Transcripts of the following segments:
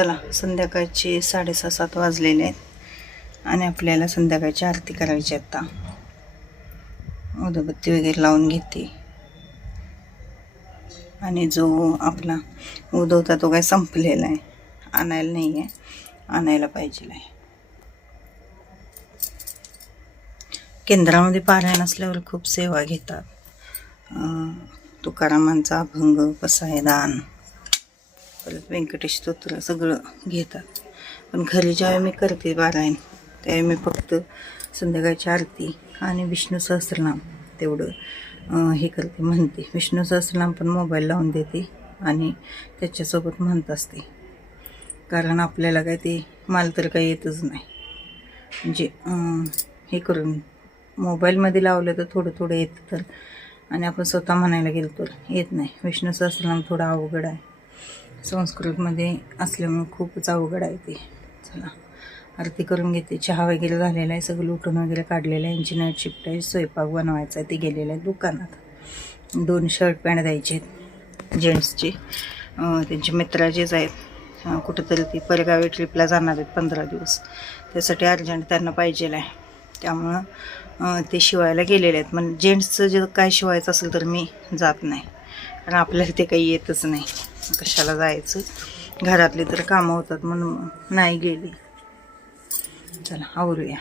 चला, संध्याकाळचे 6:30-7 वाजलेले आहेत आणि आपल्याला संध्याकाळची आरती करायची. आता उदबत्ती वगैरे लावून घेते आणि जो आपला उद होता तो काय संपलेला आहे, आणायला नाही आहे, आणायला पाहिजे आहे. केंद्रामध्ये पारायण असल्यावर खूप सेवा घेतात. तुकारामांचा अभंग, पसायदान, परत व्यंकटेश स्तोत्र सगळं घेतात. पण घरी ज्यावेळी मी करते पारायण त्यावेळी मी फक्त संध्याकाळची आरती आणि विष्णू सहस्रनाम तेवढं हे करते, म्हणते. विष्णू सहस्रनाम पण मोबाईल लावून देते आणि त्याच्यासोबत म्हणत असते. कारण आपल्याला काय ते मला तर काही येतच नाही, म्हणजे हे करून मोबाईलमध्ये लावलं तर थोडं थोडं येतं तर, आणि आपण स्वतः म्हणायला गेलो तर येत नाही. विष्णू सहस्रनाम थोडा अवघड आहे, संस्कृतमध्ये असल्यामुळे खूपच अवघड आहे ते. चला, आरती करून घेते. चहा वगैरे झालेला आहे, सगळं लुटून वगैरे काढलेलं आहे. यांची नाईट शिफ्ट आहे, स्वयंपाक बनवायचा आहे, ते गेलेलं आहे दुकानात. 2 शर्ट पॅन्ट द्यायचे आहेत जेंट्सचे, त्यांचे मित्राचेच आहेत. कुठंतरी ती परगावी ट्रिपला जाणार आहेत 15 दिवस, त्यासाठी अर्जंट त्यांना पाहिजेलं आहे. त्यामुळं ते शिवायला गेलेले आहेत. मग जेंट्सचं जे काय शिवायचं असेल तर मी जात नाही, कारण आपल्याला ते काही येतच नाही, कशाला जायचं. घरातली तर कामं होतात म्हणून नाही गेली. चला आवरूया.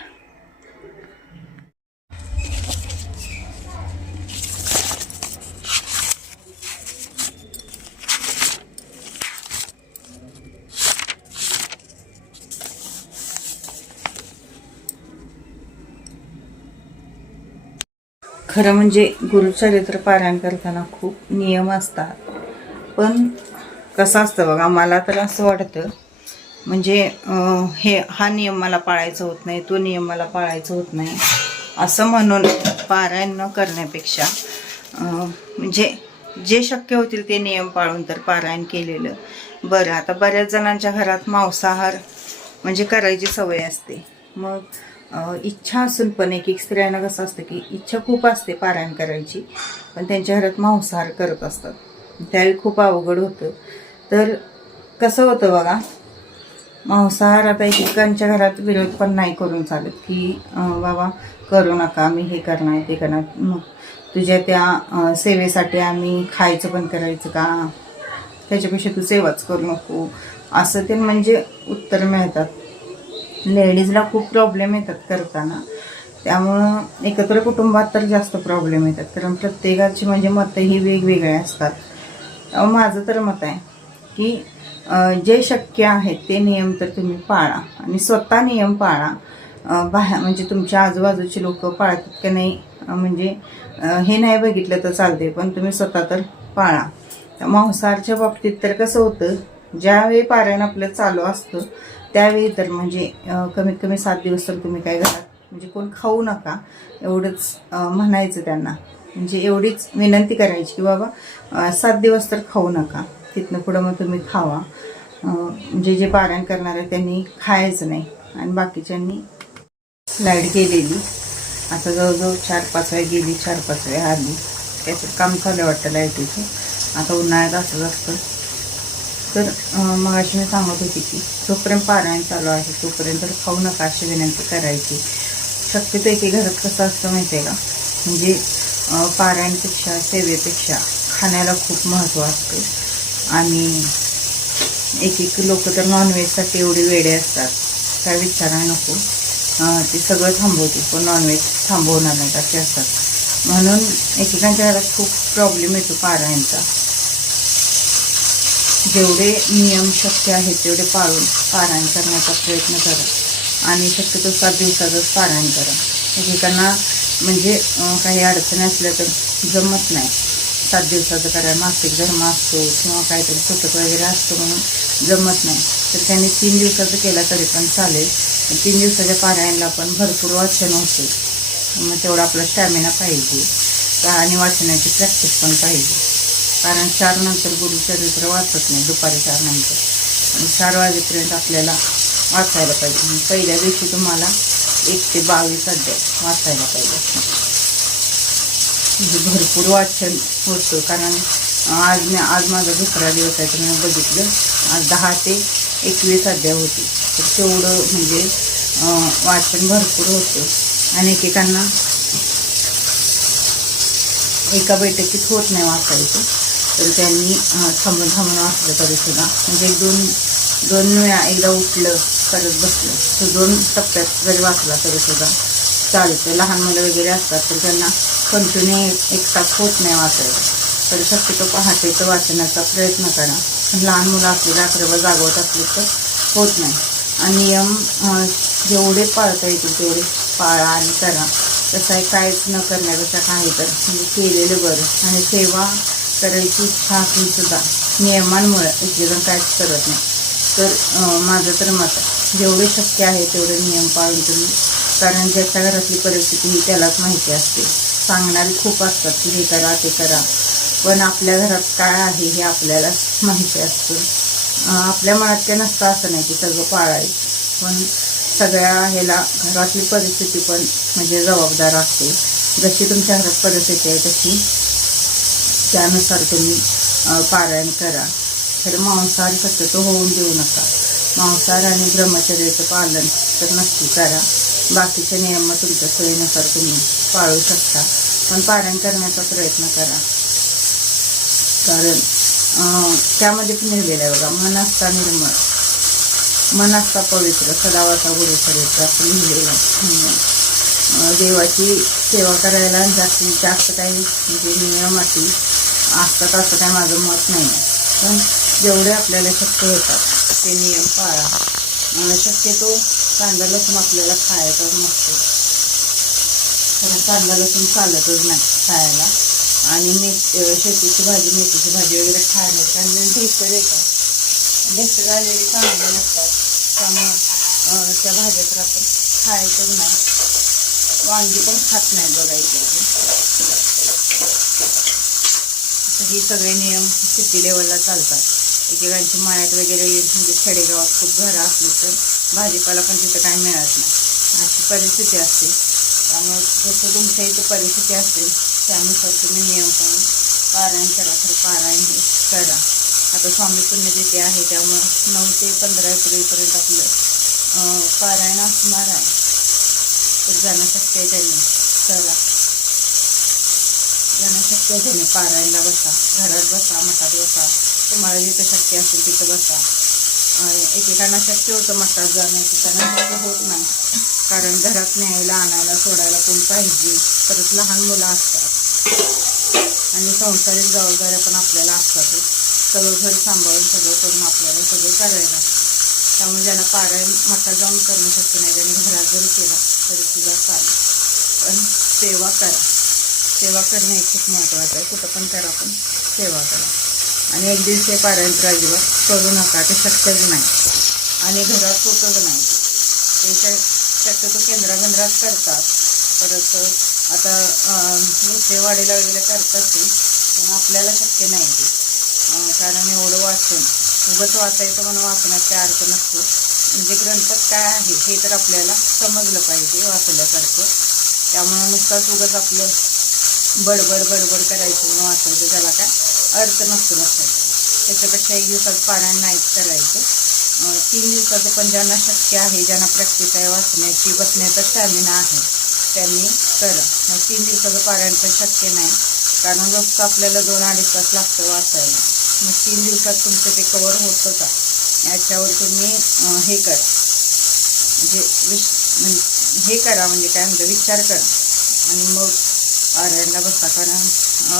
खरं म्हणजे गुरुचरित्र पारायण करताना खूप नियम असतात. पण कसं असतं बघा, मला तर असं वाटतं म्हणजे हा नियम मला पाळायचा होत नाही, तो नियम मला पाळायचा होत नाही असं म्हणून पारायण न करण्यापेक्षा म्हणजे जे शक्य होतील ते नियम पाळून तर पारायण केलेलं बरं. आता बऱ्याच जणांच्या घरात मांसाहार म्हणजे करायची सवय असते. मग इच्छा असून पण एक एक स्त्रियांना कसं असतं की इच्छा खूप असते पारायण करायची, पण त्यांच्या घरात मांसाहार करत असतात, त्यावेळी खूप अवघड होतं. तर कसं होतं बघा, मांसाहार आता एकेकांच्या घरात विरोध पण नाही करून चालत की बाबा करू नका, मी हे करणार ते करणार, मग तुझ्या त्या सेवेसाठी आम्ही खायचं पण करायचं का, त्याच्यापेक्षा तू सेवाच करू नको, असं ते म्हणजे उत्तर मिळतात. लेडीजला खूप प्रॉब्लेम येतात करताना. त्यामुळं एकत्र कुटुंबात तर जास्त प्रॉब्लेम येतात, कारण प्रत्येकाची म्हणजे मतं ही वेगवेगळे असतात. माझं तर मत आहे की जे शक्य आहेत ते नियम तर तुम्ही पाळा आणि स्वतः नियम पाळा. म्हणजे तुमच्या आजूबाजूचे लोक पाळतात का नाही म्हणजे हे नाही बघितलं तर चालते, पण तुम्ही स्वतः तर पाळा. मांसाहारच्या बाबतीत तर कसं होतं, ज्यावेळी पारायण आपलं चालू असतं त्यावेळी तर म्हणजे कमीत कमी 7 दिवस तर तुम्ही काय घरात म्हणजे कोण खाऊ नका एवढंच म्हणायचं त्यांना. म्हणजे एवढीच विनंती करायची की बाबा 7 दिवस तर खाऊ नका, तिथनं पुढं मग तुम्ही खावा. जे पारायण करणार आहे त्यांनी खायचं नाही. आणि बाकीच्यांनी लाईट गेलेली, आता जवळजवळ 4-5 वेळा गेली, 4-5 वेळा आली. त्याचं काम चालू वाटतं लाईटीचं. आता उन्हाळ्यात असंच असतं. तर मगाशी मी सांगत होती की जोपर्यंत पारायण चालू आहे तोपर्यंत खाऊ नका अशी विनंती करायची. शक्यतो एके घरात कसं असतं माहिती आहे का, म्हणजे पारायणपेक्षा सेवेपेक्षा खाण्याला खूप महत्त्व असतं. आणि एक लोक तर नॉनव्हेजसाठी एवढे वेडे असतात काय विचारायला नको, ते सगळं थांबवते पण नॉनव्हेज थांबवणार नाहीत असे असतात. म्हणून एकेकांच्या घरात खूप प्रॉब्लेम येतो पारायणचा. जेवढे नियम शक्य आहेत तेवढे पाळून पारायण करण्याचा प्रयत्न करा आणि शक्यतो 7 दिवसाचंच पारायण करा. एकेकांना म्हणजे काही अडचणी असल्या तर जमत नाही 7 दिवसाचं करायला, मासिक धर्म असतो किंवा काहीतरी सुतक वगैरे असतो म्हणून जमत नाही, तर त्यांनी 3 दिवसाचं केला तरी पण चालेल. 3 दिवसाच्या पारायणला पण भरपूर वाचन होते, मग तेवढा आपला स्टॅमिना पाहिजे आणि वाचनाची प्रॅक्टिस पण पाहिजे. कारण 4 नंतर गुरुचरित्र वाचत नाही, दुपारी 4 नंतर, आणि 4 वाजेपर्यंत आपल्याला वाचायला पाहिजे. पहिल्या दिवशी तुम्हाला 1 ते 22 अध्याय वाचायला पाहिजे. म्हणजे भरपूर वाचन होतं. कारण आज माझा दुसरा दिवस आहे, तर मी बघितलं आज 10 ते 21 अध्याय होती. तर तेवढं म्हणजे वाचन भरपूर होतं आणि एकेकांना एका बैठकीत होत नाही वाचायचं, तर त्यांनी थांबून थांबून वाचलं तरीसुद्धा म्हणजे दोन वेळा एकदा उठलं करत बसलं तर 2 टप्प्यात जरी वाचला तरीसुद्धा चालतं. लहान मुलं वगैरे असतात तर त्यांना कंटिन्यू एक तास होत नाही वाचायचं, तर शक्यतो पहाटेचं वाचण्याचा प्रयत्न करा. पण लहान मुलं असली रात्रभर जागवत असली तर होत नाही. आणि नियम जेवढे पाळता येतील तेवढे पाळा आणि करा. तसं आहे, काहीच न करण्यापेक्षा काही तर म्हणजे केलेलं बरं. आणि सेवा करायची इच्छा असून सुद्धा नियमांमुळे एकजण काहीच करत नाही. तर माझं तर मत आहे, जेवढे शक्य आहे तेवढे नियम पाळून तुम्ही, कारण ज्याच्या घरातली परिस्थिती ही त्यालाच माहिती असते. सांगणारी खूप असतात की हे करा ते करा, पण आपल्या घरात काय आहे हे आपल्याला माहिती असतं. आपल्या मनात ते नसतं असं नाही की सगळं पाळायचं, पण सगळ्या ह्याला घरातली परिस्थिती पण म्हणजे जबाबदार असते. जशी तुमच्या घरात परिस्थिती आहे तशी त्यानुसार तुम्ही पारायण करा. तर मांसाहार शक्यतो होऊन देऊ नका. मांसाहार आणि ब्रह्मचर्याचं पालन तर नक्की करा. बाकीचे नियम तुमच्या सोयीनुसार तुम्ही पाळू शकता, पण पारायण करण्याचा प्रयत्न करा. कारण त्यामध्ये पण लिहिलेलं आहे बघा, मन असता निर्मळ, मन असता पवित्र, सदावाचा गुरुचरित्र असं लिहिलेलं आहे. देवाची सेवा करायला जास्तीत जास्त काही म्हणजे नियम अटी असतात असं काय माझं मत नाही आहे, पण जेवढे आपल्याला शक्य होतात ते नियम पाळा. शक्यतो कांदा लसूण आपल्याला खायचा नसतो, कारण कांदा लसूण चालतच नाही खायला. आणि शेतीची भाजी, मेथीची भाजी वगैरे खाण्याची आणि ढेकर येतात, ढेकर आलेली चांगली नसतात, त्यामुळं त्या भाज्या तर आपण खायचंच नाही. वांगी पण खात नाही बघायचे. ही सगळे नियम सिटी लेवलला चालतात. एकेकांची मळ्यात वगैरे म्हणजे खेडेगावात खूप घरं असली तर भाजीपाला पण तिथं काय मिळत नाही, अशी परिस्थिती असते. त्यामुळे जसं तुमच्या इथं परिस्थिती असेल त्यानुसार तुम्ही नियम पाळून पारायण करा. तर पारायण हे करा. आता स्वामी पुण्यतिथी आहे त्यामुळं 9 ते 15 एप्रिलपर्यंत आपलं पारायण असणार आहे. तर ज्यांना शक्य आहे त्यांनी करा, ज्यांना शक्य आहे त्यांनी पारायणला बसा, घरात बसा, मठात बसा, तुम्हाला जिथं शक्य असेल तिथं बसा. एकेकांना शक्य होतं मठात जाणं, एकेकांना शक्य होत नाही, कारण घरात न्यायला आणायला सोडायला कोण पाहिजे, परत लहान मुलं असतात आणि संसारिक जबाबदाऱ्या पण आपल्याला असतातच. सगळं घर सांभाळून सगळं करून आपल्याला सगळं करायला असतं. त्यामुळे ज्यांना पारायण मठात जाऊन करणं शक्य नाही त्यांनी घरात जरी केला तरी सुद्धा चालेल, पण सेवा करा. सेवा करणे हे खूप महत्त्वाचं आहे. कुठं पण करा पण सेवा करा. आणि एक दिवशी पारायण तर अजिबात करू नका, ते शक्यच नाही आणि घरात होतच नाही. ते शक्यतो केंद्रात करतात, परत आता मुसेवाडीला वगैरे करतात ते, पण आपल्याला शक्य नाही ते. कारण एवढं वाचून उगाच वाचायचं म्हणून वाचण्यात काय अर्थ नसतो. म्हणजे ग्रंथात काय आहे हे तर आपल्याला समजलं पाहिजे वाचल्यासारखं. त्यामुळं नुसताच उगाच आपलं बडबड करायचं म्हणून वाचायचं, त्याला काय अर्थ नसतो नसायचं. त्याच्यापेक्षा 1 दिवसात पारायण नाहीच करायचं. 3 दिवसाचं पण ज्यांना शक्य आहे, ज्यांना प्रॅक्टिस आहे वाचण्याची, बसण्याचा स्टॅमिना आहे त्यांनी करा. 3 दिवसाचं पारायण पण शक्य नाही, कारण रोजचं आपल्याला 2-2.5 तास लागतं वाचायला. मग 3 दिवसात तुमचं ते कवर होतं का याच्यावर तुम्ही हे करा, म्हणजे हे करा, म्हणजे काय म्हणतं विचार करा आणि मग पारायणला बसा. कारण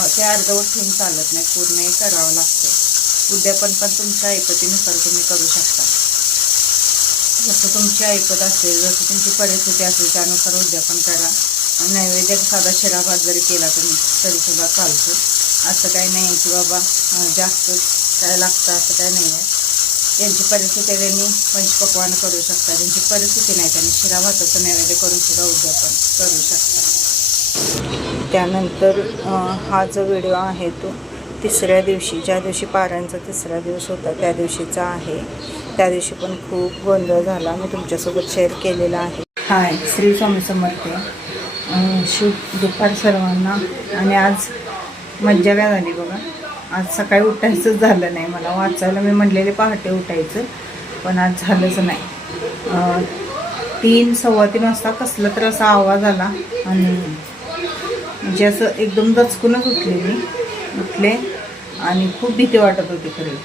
ते अर्धवट ठेवून चालत नाही, पूर्ण हे करावं लागतं. उद्यापन पण तुमच्या ऐपतीनुसार तुम्ही करू शकता. जसं तुमची ऐपत असेल, जसं तुमची परिस्थिती असेल त्यानुसार उद्यापन करा. नैवेद्य साधा शिराभात जरी केला तुम्ही तरीसुद्धा चालतो. असं काही नाही आहे की बाबा जास्त काय लागतं, असं काय नाही आहे. त्यांची परिस्थिती त्यांनी पंचपक्वान करू शकता, त्यांची परिस्थिती नाही त्यांनी शिराभाताचं नैवेद्य करून सुद्धा उद्यापन करू शकता. त्यानंतर हा जो व्हिडिओ आहे तो 3ऱ्या दिवशी, ज्या दिवशी पारायणचा 3रा दिवस होता त्या दिवशीचा आहे. त्या दिवशी पण खूप गोंधळ झाला, मी तुमच्यासोबत शेअर केलेला आहे. हाय, श्री स्वामी समर्थ. शुभ दुपार सर्वांना. आणि आज मज्जा काय झाली बघा, आज सकाळी उठायचंच झालं नाही मला. वाचायला मी म्हणलेले पहाटे उठायचं, पण आज झालंच नाही. 3 सव्वा 3 वाजता कसला तर असा आवाज आला आणि म्हणजे असं एकदम दचकूनच उठले आणि खूप भीती वाटत होती खरी.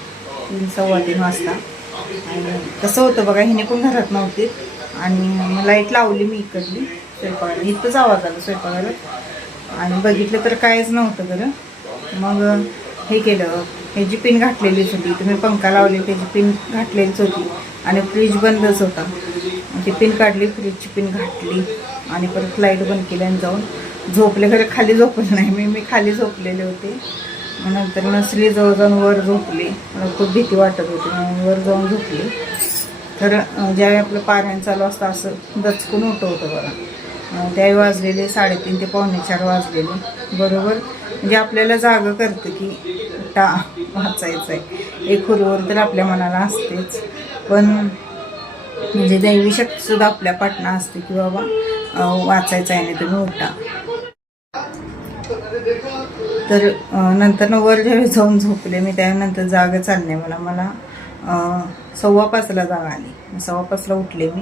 3 सव्वा 3 वाजता. आणि कसं होतं बघा, हिने पण घरात नव्हती आणि लाईट लावली मी इकडली स्वयंपाकाला, इथंच आवाज आला स्वयंपाकाला आणि बघितलं तर काहीच नव्हतं खरं. मग हे केलं, ह्याची पिन घातलेलीच होती, तुम्ही पंखा लावली त्याची पिन घातलेलीच होती आणि फ्रीज बंदच होता. ती पिन काढली, फ्रीजची पिन घातली आणि परत लाईट बंद केली आणि जाऊन झोपले. खरं खाली झोपलं नाही मी खाली झोपलेले होते. नंतर नसली जवळ जाऊन वर झोपली. मला खूप भीती वाटत होती म्हणून वर जाऊन झोपली. तर ज्यावेळी आपलं पारायण चालू असतं असं दचकून उठवतं बघा. त्यावेळी वाजलेले 3:30 ते 3:45 वाजलेले बरोबर. म्हणजे आपल्याला जागं करतं की उठा, वाचायचं आहे. एक हुरवर तर आपल्या मनाला असतेच, पण म्हणजे दैवी शक्तीसुद्धा आपल्या पाठणा असते की बाबा वाचायचं आहे नाही तुम्ही उठा. तर नंतर वर ज्यावेळी जाऊन झोपले मी त्यानंतर जाग चालणे मला 4:15ला जाग आली. 4:15ला उठले मी.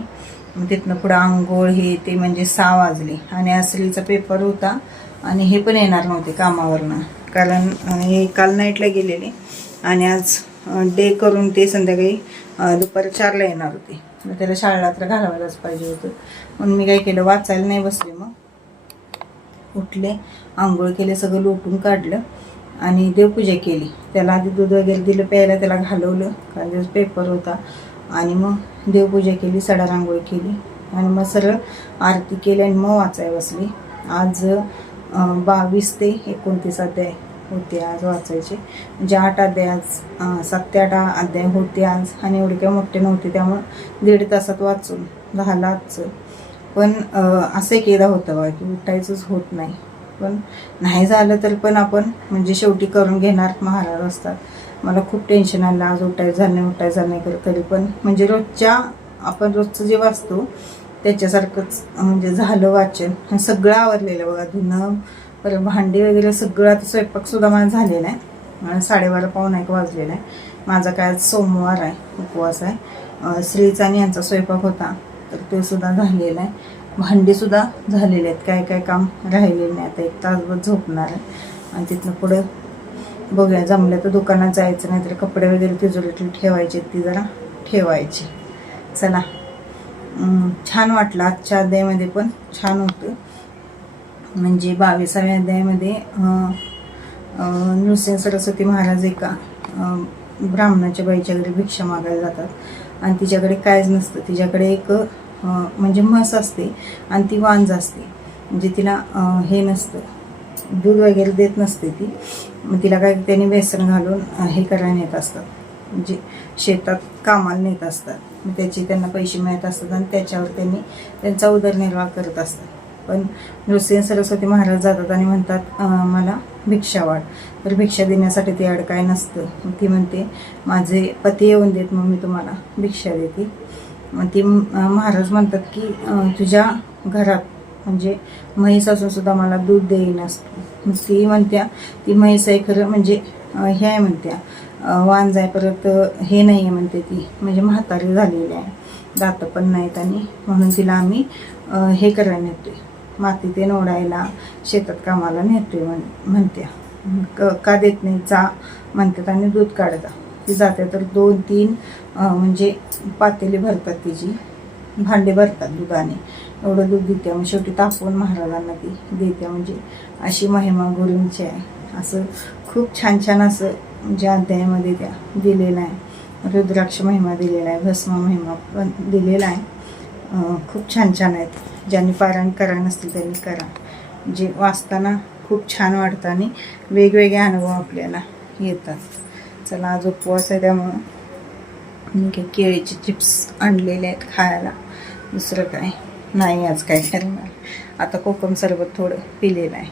मग तिथनं पुढं आंघोळ हे ते म्हणजे 6 वाजले आणि आसरीचा पेपर होता आणि हे पण येणार नव्हते कामावरनं, कारण हे काल नाईटला गेलेले आणि आज डे करून ते संध्याकाळी दुपारी 4ला येणार होते. मग त्याला शाळेला तर घालवायलाच पाहिजे होतं. म्हणून मी काय केलं, वाचायला नाही बसले. मग उठले, आंघोळ केले, सगळं लोटून काढलं आणि देवपूजा केली. त्याला आधी दूध वगैरे दिलं प्यायला, त्याला घालवलं, कारण दिवस पेपर होता. आणि मग देवपूजा केली, सडा रांगोळी केली आणि मग सरळ आरती केली आणि मग वाचायला बसली. आज 22 ते 29 अध्याय होते आज वाचायचे. म्हणजे 8 अध्याय आज, 7 ते 8 अध्याय होते आज आणि एवढे काही मोठे नव्हते, त्यामुळं 1.5 तासात वाचून झालं आजचं. पण असं एकदा होतं बघा की उठायचंच होत नाही. पण नाही झालं तर पण आपण म्हणजे शेवटी करून घेणार महाराज असतात. मला खूप टेन्शन आलं, आज उठायचं झालं नाही तरी पण म्हणजे आपण रोजचं जे वाचतो त्याच्यासारखंच म्हणजे झालं वाचन. सगळं आवरलेलं बघा, धुणं परत भांडी वगैरे सगळं. आता स्वयंपाकसुद्धा माझा झालेला आहे. मला 12:30 पाऊण 1 वाजलेला आहे. माझा काय आज सोमवार आहे, उपवास आहे. श्रीचा आणि यांचा स्वयंपाक होता तर ते सुद्धा झालेलं आहे. भांडीसुद्धा झालेले आहेत, काय काम राहिलेलं नाही. आता 1 तासभर झोपणार आहे आणि तिथनं पुढं बघूया, जमलं तर दुकानात जायचं, नाही तर कपडे वगैरे तिजोरीतले ठेवायचे ती जरा ठेवायची. चला, छान वाटलं आजच्या अध्यायामध्ये पण छान होतं. म्हणजे 22व्या अध्यायामध्ये नृसिंह सरस्वती महाराज एका ब्राह्मणाच्या बाईच्या घरी भिक्षा मागायला जातात आणि तिच्याकडे कायच नसतं. तिच्याकडे एक म्हणजे म्हस असते आणि ती वांज असते. म्हणजे तिला हे नसतं, दूध वगैरे देत नसते ती. मग तिला काय त्यांनी बेसन घालून हे करायला नेत असतात, म्हणजे शेतात कामाला नेत असतात. मग त्याचे त्यांना पैसे मिळत असतात आणि त्याच्यावर त्यांनी त्यांचा उदरनिर्वाह करत असतात. पण नृसिंह सरस्वती महाराज जातात आणि म्हणतात मला भिक्षा वाढ. तर भिक्षा देण्यासाठी ती अड काय नसतं. मग ती म्हणते माझे पती येऊन देत, मग मी तुम्हाला भिक्षा देते. मग ती महाराज म्हणतात की तुझ्या घरात म्हणजे म्हैस असून सुद्धा मला दूध देईनास. मग ती म्हणत्या ती म्हैस आहे खरं, म्हणजे हे आहे म्हणत्या वांज आहे, परत हे नाही आहे म्हणते ती, म्हणजे म्हातारी झालेली आहे, दातं पण नाहीत आणि म्हणून तिला आम्ही हे करायला नेतोय, माती ते ओढायला शेतात कामाला नेतोय म्हणत्या. का देत नाही जा म्हणतात आणि दूध काढता. ती जाते तर 2-3 म्हणजे पातेली भरतात, तिची भांडे भरतात दुधाने, एवढं दूध देते. मग शेवटी तापवून महाराजांना ती देते. म्हणजे अशी महिमा गुरूंची आहे. असं खूप छान असं म्हणजे अध्यायामध्ये त्या दिलेलं आहे. रुद्राक्ष महिमा दिलेला आहे, भस्म महिमा पण दिलेला आहे. खूप छान आहेत. ज्यांनी पारायण करा नसतील त्यांनी करा. जे वाचताना खूप छान वाटतं आणि वेगवेगळे अनुभव आपल्याला येतात. चला, आज उपवास आहे त्यामुळं मी काही केळीचे चिप्स आणलेले आहेत खायला, दुसरं काय नाही आज काय करणार. आता कोकम सरबत थोडं पिलेलं आहे.